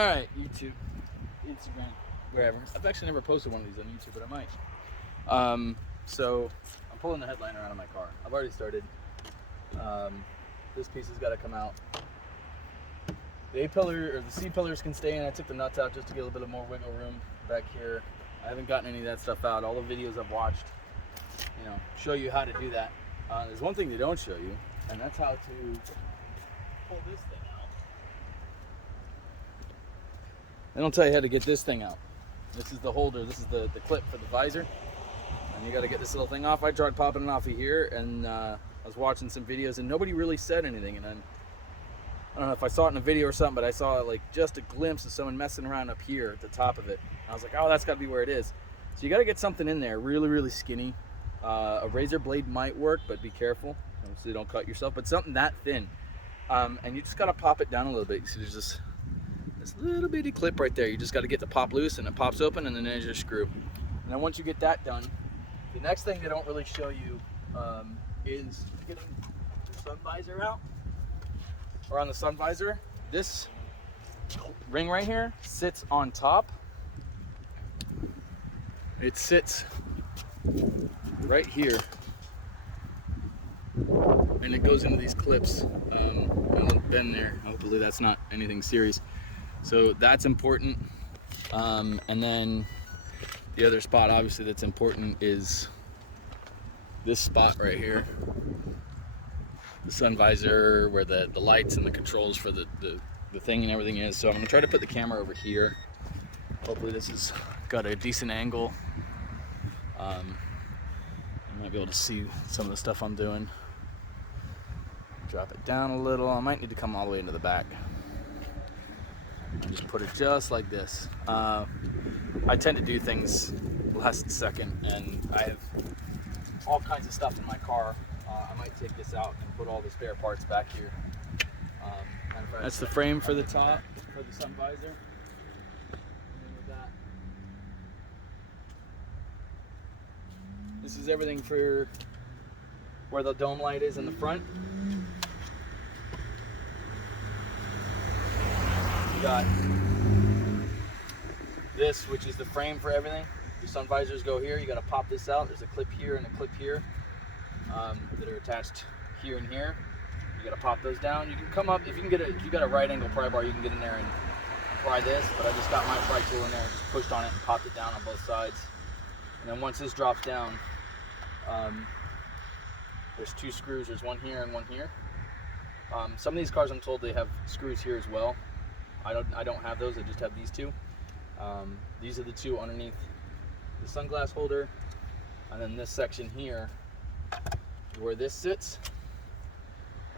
Alright, YouTube, Instagram, wherever. I've actually never posted one of these on YouTube, but I might. So I'm pulling the headliner out of my car. I've already started. This piece has got to come out. The A-pillar or the C-pillars can stay in. I took the nuts out just to get a little bit more wiggle room back here. I haven't gotten any of that stuff out. All the videos I've watched, show you how to do that. There's one thing they don't show you, and that's how to pull this thing out. They don't tell you how to get this thing out. This is the holder. This is the clip for the visor, and you got to get this little thing off. I tried popping it off of here, and I was watching some videos, and nobody really said anything. And then I don't know if I saw it in a video or something, but I saw like just a glimpse of someone messing around up here at the top of it. And I was like, oh, that's got to be where it is. So you got to get something in there really, really skinny. A razor blade might work, but be careful so you don't cut yourself. But something that thin, and you just got to pop it down a little bit. You see, there's this little bitty clip right there. You just got to get the pop loose, and it pops open, and then there's your screw. And then once you get that done, the next thing they don't really show you is getting the sun visor out. Or on the sun visor, this ring right here sits on top. It sits right here, and it goes into these clips. A little bend there. Hopefully that's not anything serious. So that's important. And then the other spot, obviously, that's important is this spot right here. The sun visor, where the lights and the controls for the thing and everything is. So I'm gonna try to put the camera over here. Hopefully this has got a decent angle. You might be able to see some of the stuff I'm doing. Drop it down a little. I might need to come all the way into the back. And just put it just like this. I tend to do things last second, and I have all kinds of stuff in my car. I might take this out and put all the spare parts back here. That's the frame for the top, for the sun visor. This is everything for where the dome light is in the front. You got this, which is the frame for everything. Your sun visors go here. You got to pop this out. There's a clip here and a clip here. That are attached here and here. You got to pop those down. You can come up if you got a right angle pry bar, you can get in there and pry this. But I just got my pry tool in there, just pushed on it and popped it down on both sides. And then once this drops down, there's two screws. There's one here and one here. Some of these cars, I'm told, they have screws here as well. I don't have those. I just have these two. These are the two underneath the sunglass holder, and then this section here, where this sits,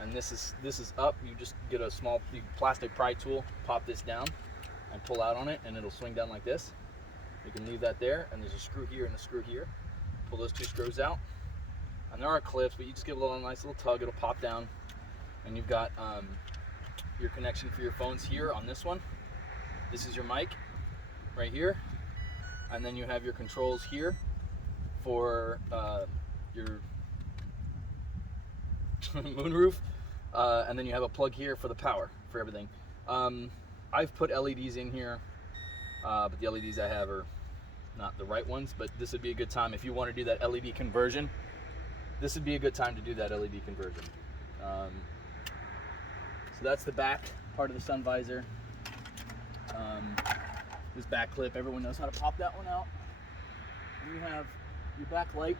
and this is up. You just get a small plastic pry tool, pop this down, and pull out on it, and it'll swing down like this. You can leave that there, and there's a screw here and a screw here. Pull those two screws out, and there are clips, but you just give a nice little tug, it'll pop down, and you've got your connection for your phones here on this one. This is your mic right here, and then you have your controls here for your moonroof, and then you have a plug here for the power for everything. I've put LEDs in here, but the LEDs I have are not the right ones, but this would be a good time if you want to do that LED conversion. This would be a good time to do that LED conversion. So that's the back part of the sun visor. This back clip, everyone knows how to pop that one out. And you have your back light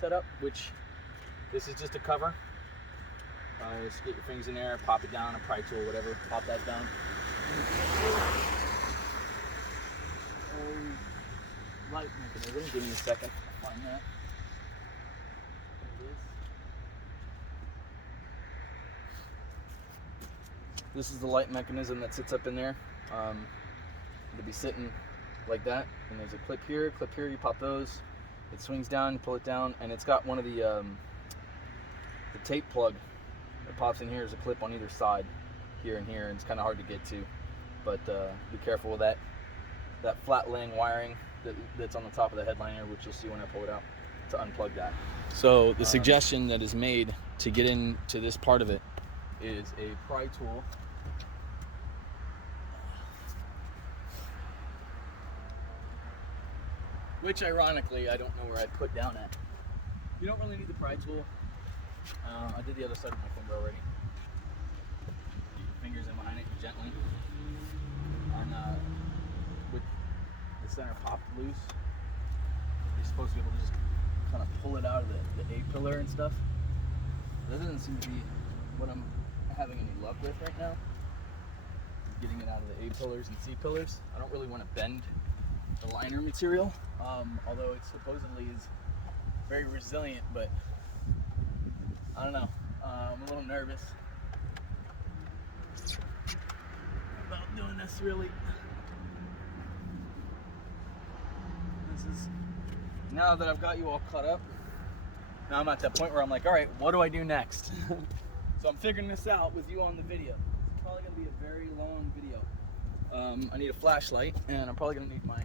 set up, which this is just a cover. Just get your fingers in there, pop it down, a pry tool, whatever, pop that down. Light mechanism, give me a second, I'll find that. There it is. This is the light mechanism that sits up in there. It'll be sitting like that, and there's a clip here, you pop those. It swings down, you pull it down, and it's got one of the tape plug that pops in here. There's a clip on either side, here and here, and it's kind of hard to get to, but be careful with that flat laying wiring that's on the top of the headliner, which you'll see when I pull it out, to unplug that. So the suggestion that is made to get into this part of it is a pry tool which ironically I don't know where I'd put down at. You don't really need the pry tool. I did the other side of my finger already. Get your fingers in behind it gently. And with the center popped loose, you're supposed to be able to just kind of pull it out of the A-pillar and stuff. That doesn't seem to be what I'm having any luck with right now. Getting it out of the A-pillars and C-pillars. I don't really want to bend the liner material, although it supposedly is very resilient, but I don't know. I'm a little nervous about doing this, really. This is, now that I've got you all caught up, now I'm at that point where I'm like, all right, what do I do next? So I'm figuring this out with you on the video. It's probably gonna be a very long video. I need a flashlight, and I'm probably gonna need my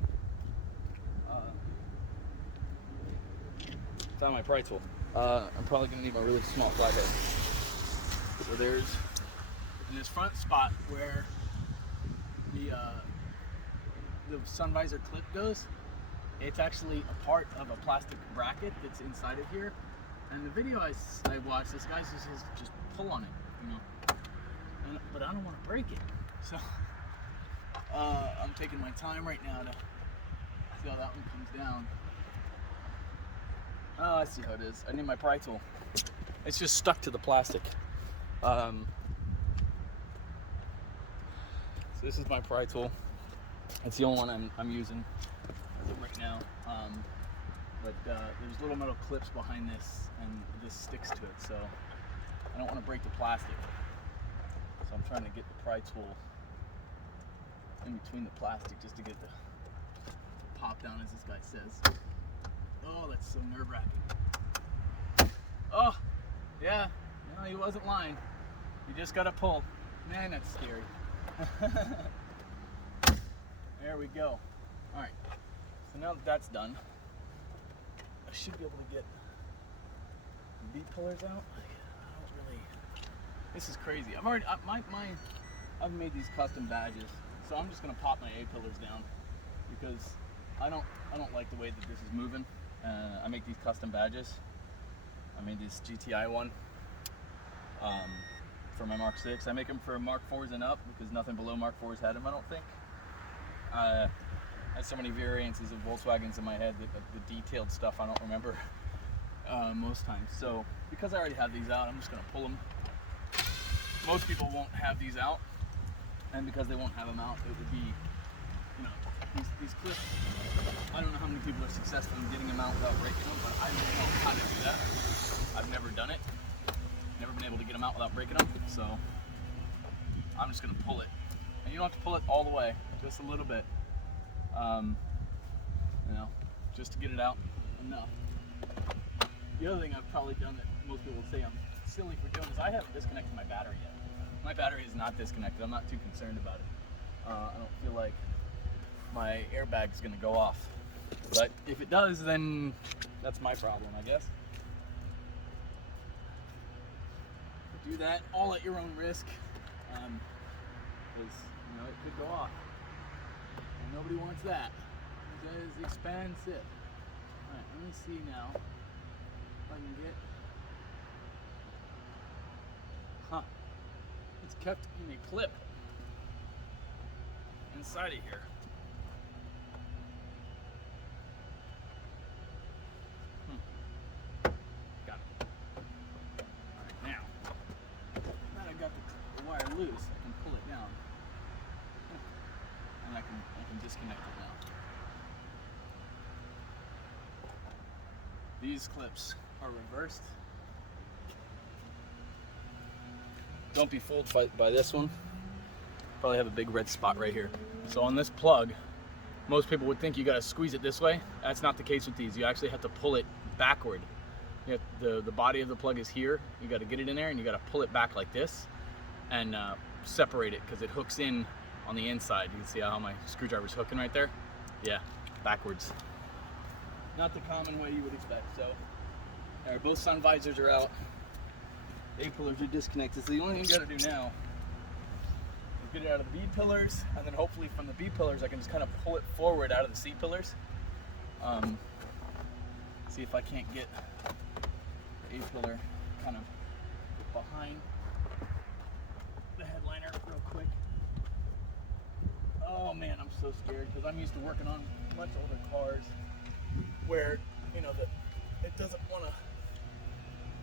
found my pry tool. I'm probably gonna need my really small flathead. So there's in this front spot where the sun visor clip goes. It's actually a part of a plastic bracket that's inside of here. And the video I watched, this guy says just pull on it, you know. But I don't want to break it, so I'm taking my time right now to see how that one comes down. Oh, I see how it is. I need my pry tool. It's just stuck to the plastic. So this is my pry tool. It's the only one I'm using as of right now. But there's little metal clips behind this, and this sticks to it. So I don't want to break the plastic. So I'm trying to get the pry tool in between the plastic just to get the pop down, as this guy says. Oh, that's so nerve-wracking. Oh, yeah, no, he wasn't lying. You just gotta pull. Man, that's scary. There we go. All right, so now that that's done, I should be able to get the B pillars out. I don't really, this is crazy. I've made these custom badges, so I'm just gonna pop my A pillars down because I don't like the way that this is moving. I make these custom badges. I made this GTI one for my Mark 6. I make them for Mark 4s and up because nothing below Mark 4s had them, I don't think. I had so many variances of Volkswagens in my head that the detailed stuff I don't remember most times. So because I already have these out, I'm just going to pull them. Most people won't have these out, and because they won't have them out, it would be, you know, these clips. I don't know how many people are successful in getting them out without breaking them, but I don't know how to do that. I've never done it. Never been able to get them out without breaking them, so I'm just gonna pull it. And you don't have to pull it all the way, just a little bit. You know, just to get it out enough. The other thing I've probably done that most people would say I'm silly for doing is I haven't disconnected my battery yet. My battery is not disconnected. I'm not too concerned about it. I don't feel like my airbag is going to go off. But if it does, then that's my problem, I guess. Do that all at your own risk, because you know it could go off, and nobody wants that. That is expensive. All right, let me see now if I can get. Huh? It's kept in a clip inside of here. Got it. All right, now that I got the wire loose, I can pull it down, and I can disconnect it now. These clips are reversed. Don't be fooled by this one. Probably have a big red spot right here. So on this plug, most people would think you gotta squeeze it this way. That's not the case with these. You actually have to pull it backward. You have, the body of the plug is here. You gotta get it in there and you gotta pull it back like this and separate it because it hooks in on the inside. You can see how my screwdriver's hooking right there. Yeah, backwards. Not the common way you would expect. So, all right, both sun visors are out. A-pillars are disconnected. So the only thing you gotta do now is get it out of the B pillars, and then hopefully from the B pillars I can just kind of pull it forward out of the C pillars See if I can't get the A-pillar kind of behind the headliner real quick. Oh man, I'm so scared because I'm used to working on much older cars where, you know, it doesn't want to.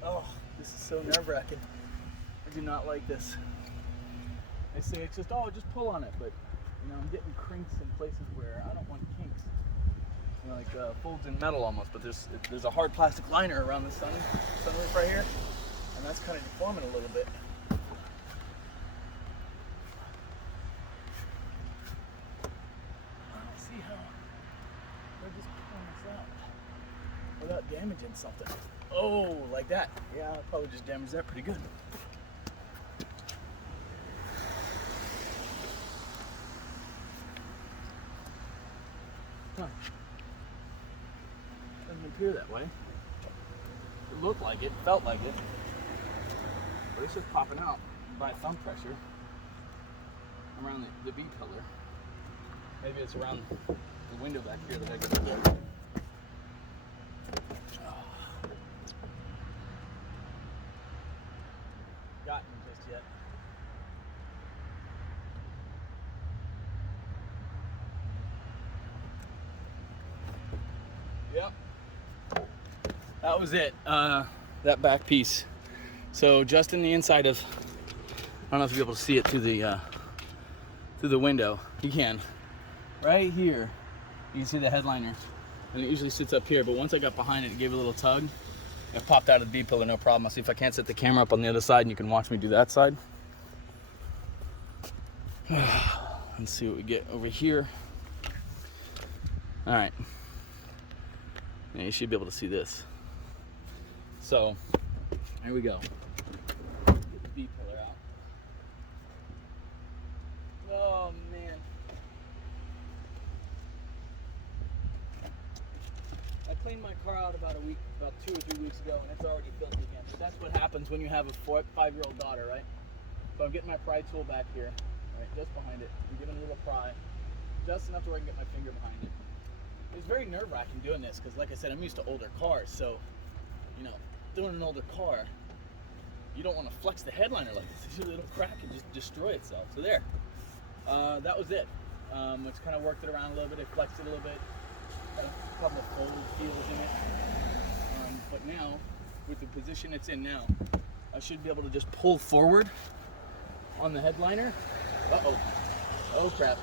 Oh, this is so nerve-wracking. I do not like this. They say it's just, oh, just pull on it, but you know, I'm getting crinks in places where I don't want kinks. You know, like folds in metal almost, but there's a hard plastic liner around the sunroof right here, and that's kind of deforming a little bit. I don't see how they're just pulling this out without damaging something. Oh, like that. Yeah, I'll probably just damage that pretty good. Huh. Doesn't appear that way. It looked like it, felt like it, but it's just popping out by thumb pressure around the B pillar. Maybe it's around the window back here that I can get. Gotten just yet. Yep. That was it. That back piece. So just in the inside of, I don't know if you'll be able to see it through the window. You can. Right here, you can see the headliner, and it usually sits up here. But once I got behind it, it gave a little tug. It popped out of the B pillar, no problem. I'll see if I can't set the camera up on the other side, and you can watch me do that side. Let's see what we get over here. All right. Yeah, you should be able to see this. So, here we go. Get the B pillar out. Oh man. I cleaned my car out about 2 or 3 weeks ago, and it's already filthy again. But that's what happens when you have a 5-year-old daughter, right? So I'm getting my pry tool back here, right, just behind it. I'm giving it a little pry, just enough to where I can get my finger behind it. It's very nerve-wracking doing this because, like I said, I'm used to older cars. So, you know, doing an older car, you don't want to flex the headliner like this. It'll crack and just destroy itself. So there, that was it. Just kind of worked it around a little bit. I flexed it a little bit. Got a couple of fold feels in it. But now, with the position it's in now, I should be able to just pull forward on the headliner. Uh-oh. Oh, crap.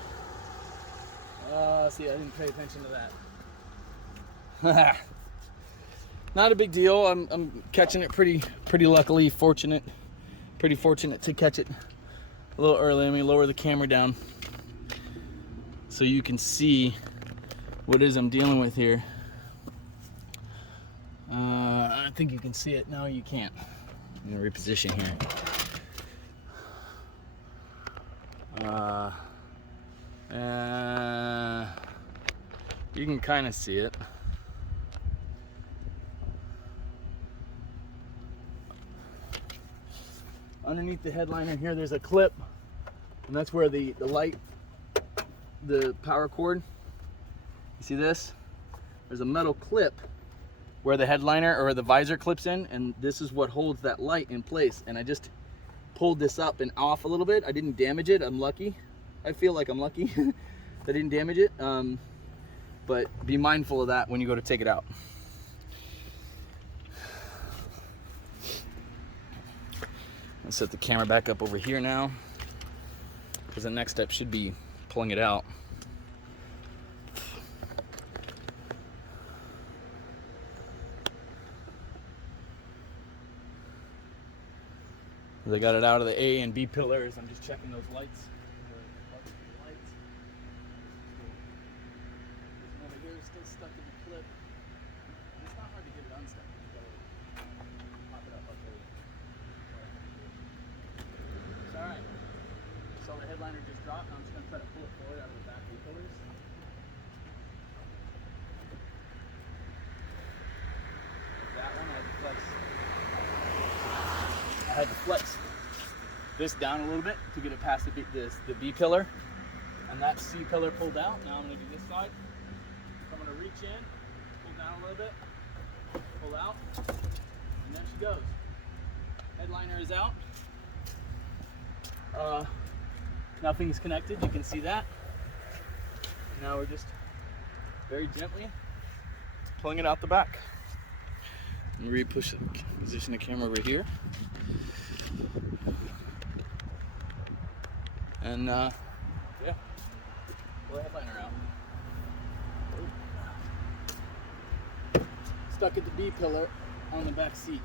See, I didn't pay attention to that. Not a big deal. I'm catching it pretty luckily, pretty fortunate to catch it a little early. Let me lower the camera down so you can see what it is I'm dealing with here. I think you can see it. No, you can't. I'm gonna reposition here. You can kind of see it. Underneath the headliner here, there's a clip, and that's where the light, the power cord, you see this? There's a metal clip where the headliner or the visor clips in, and this is what holds that light in place. And I just pulled this up and off a little bit. I didn't damage it. I'm lucky. I feel like I'm lucky. I didn't damage it. But be mindful of that when you go to take it out. I'll set the camera back up over here now, because the next step should be pulling it out. As I got it out of the A and B pillars, I'm just checking those lights. Over here is still stuck in the clip. It's not hard to get it unstuck. You gotta pop it up. I'll show you. It's alright. So the headliner just dropped. Now I'm just gonna try to pull it forward out of the back B pillars. That one I had to flex this down a little bit to get it past the B pillar, and that C pillar pulled out. Now I'm going to do this side. I'm going to reach in down a little bit, pull out, and there she goes. Headliner is out. Nothing's connected, you can see that. Now we're just very gently pulling it out the back. And position the camera over here. And yeah, pull the headliner out. Stuck at the B pillar on the back seat.